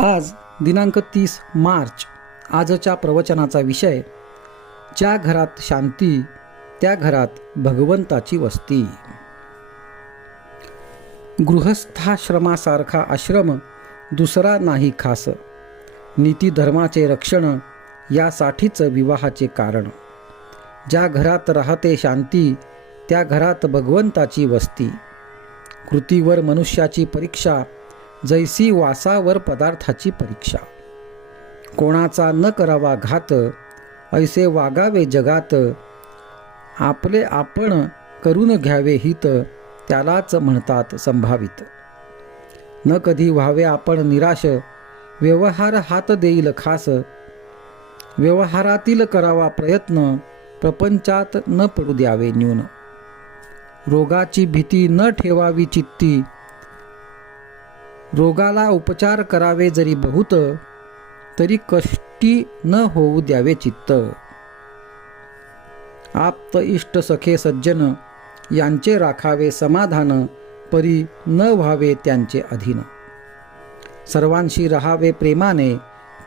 आज दिनांक तीस मार्च आजच्या प्रवचनाचा विषय ज्या घरात शांती त्या घरात भगवंताची वस्ती गृहस्थाश्रमासारखा आश्रम दुसरा नाही खास नीती धर्माचे रक्षण यासाठीच विवाहाचे कारण ज्या घरात राहते शांती त्या घरात भगवंताची वस्ती कृतीवर मनुष्याची परीक्षा जैसी वासावर पदार्थाची परीक्षा कोणाचा न करावा घात ऐसे वागावे जगात आपले आपण करून घ्यावे हित त्यालाच म्हणतात संभावित न कधी व्हावे आपण निराश व्यवहार हात देईल खास व्यवहारातील करावा प्रयत्न प्रपंचात न पडू द्यावे न्यून रोगाची भीती न ठेवावी चित्ती रोगाला उपचार करावे जरी बहुत तरी कष्टी न होऊ द्यावे चित्त आप्त इष्ट सखे सज्जन यांचे राखावे समाधान परी न व्हावे त्यांचे अधीन सर्वांशी रहावे प्रेमाने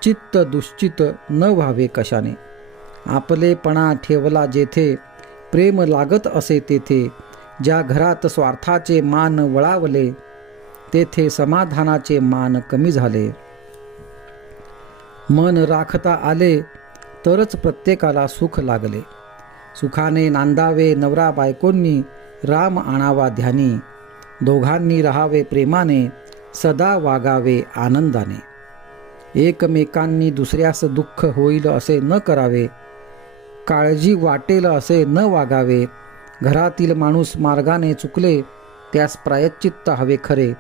चित्त दुश्चित न व्हावे कशाने आपलेपणा ठेवला जेथे प्रेम लागत असे तेथे ज्या घरात स्वार्थाचे मान वळावले तेथे समाधानाचे मान कमी झाले मन राखता आले तरच प्रत्येकाला सुख लागले सुखाने नांदावे नवरा बायकोंनी राम आणावा ध्यानी दोघांनी राहावे प्रेमाने सदा वागावे आनंदाने एकमेकांनी दुसऱ्यास दुःख होईल असे न करावे काळजी वाटेल असे न वागावे घरातील माणूस मार्गाने चुकले त्यास प्रायश्चित्त हवे खरे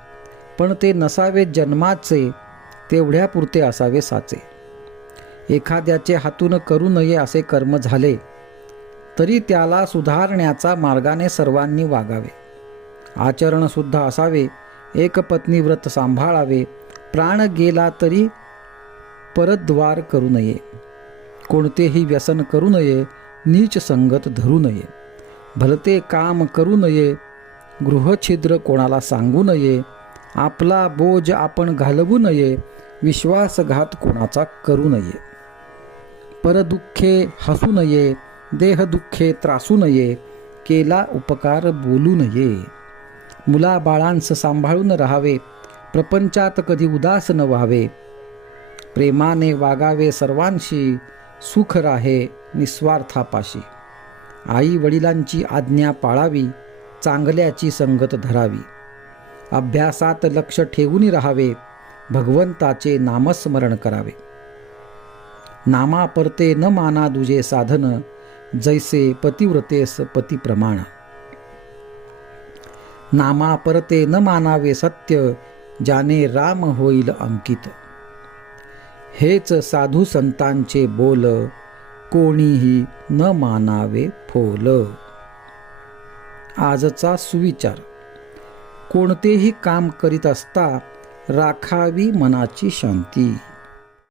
पण ते नसावे जन्माचे तेवढ्यापुरते असावे साचे एखाद्याचे हातून करू नये असे कर्म झाले तरी त्याला सुधारण्याचा मार्गाने सर्वांनी वागावे आचरणसुद्धा असावे एक पत्नी व्रत सांभाळावे प्राण गेला तरी परद्वार करू नये कोणतेही व्यसन करू नये नीच संगत धरू नये भलते काम करू नये गृहछिद्र कोणाला सांगू नये आपला बोज आपण घालवू नये विश्वासघात कोणाचा करू नये परदुःखे हसू नये देहदुःखे त्रासू नये केला उपकार बोलू नये मुला बाळांस सांभाळून राहावे प्रपंचात कधी उदास न व्हावे प्रेमाने वागावे सर्वांशी सुख राहे निस्वार्थापाशी आई वडिलांची आज्ञा पाळावी चांगल्याची संगत धरावी अभ्यासात लक्ष ठेवून राहावे भगवंताचे नामस्मरण करावे नामापरते न माना दुजे साधन जैसे पतिव्रतेस पतिप्रमाण नामापरते न मानावे सत्य ज्याने राम होईल अंकित हेच साधू संतांचे बोल कोणीही न मानावे फोल आजचा सुविचार कोणतेही काम करीत असता राखावी मनाची शांती